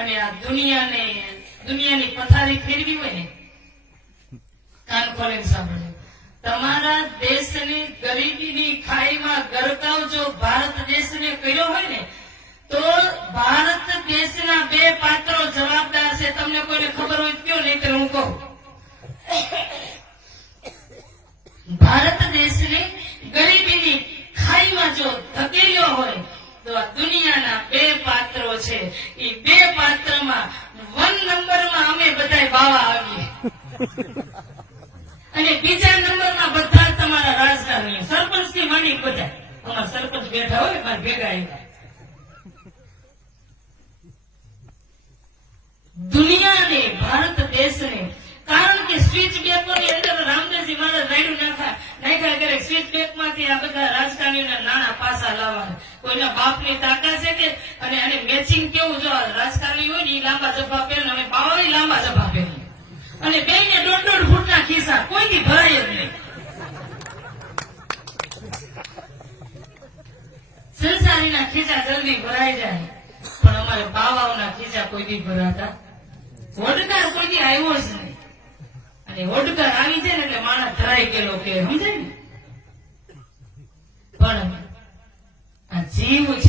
અને આ દુનિયાની પથારી ફેરવી હોય ને, કાન ખોલીને સાંભળજો, તમારા દેશની ગરીબીની ખાઈમાં ગરકાવ જો ભારત દેશને કર્યો હોય ને, તો ભારત દેશના 2 પાત્રો જવાબદાર છે. તમને કોઈને ખબર હોય કયો, નહીં તો હું કહું. ભારત દેશની ગરીબીની ખાઈમાં જો ધકેલ્યો હોય તો આ દુનિયાના 2 પાત્રો છે. એ 2 પાત્રમાં 1 નંબરમાં અમે બધા બાવા આવીએ અને બીજા નંબરમાં બધા તમારા રાજકારણીઓ, સરપંચ થી માંડી બધા. અમારા સરપંચ બેઠા હોય મારા ભેગા આવ્યા. દુનિયાને, ભારત દેશને, કારણ કે સ્વિચ બેકોની અંદર રામદેવજી મહારાજ નાખ્યા કરે. સ્વિચ બેક માંથી આ બધા રાજકારણીઓના નાના પાસા લાવવાના. કોઈના બાપની તાકાત છે કે, અને મેચિંગ કેવું, જો રાજકારણી હોય ને એ લાંબા જબ્બા પહેરે, અમે બાવા લાંબા જબ્બા પહેરીએ, અને 2 ને 1.5 ફૂટના ખિસ્સા, કોઈથી ભરાય જ નહીં. સંસારીના ખિસ્સા જલ્દી ભરાઈ જાય, પણ અમારે બાવાઓના ખિસ્સા કોઈથી ભરાતા. હોડકાર કોઈથી આવ્યો જ નહીં, અને હોડકાર આવી જાય ને એટલે માણસ ધરાઈ ગયેલો કે સમજાય ને. પણ આ જીવ છે.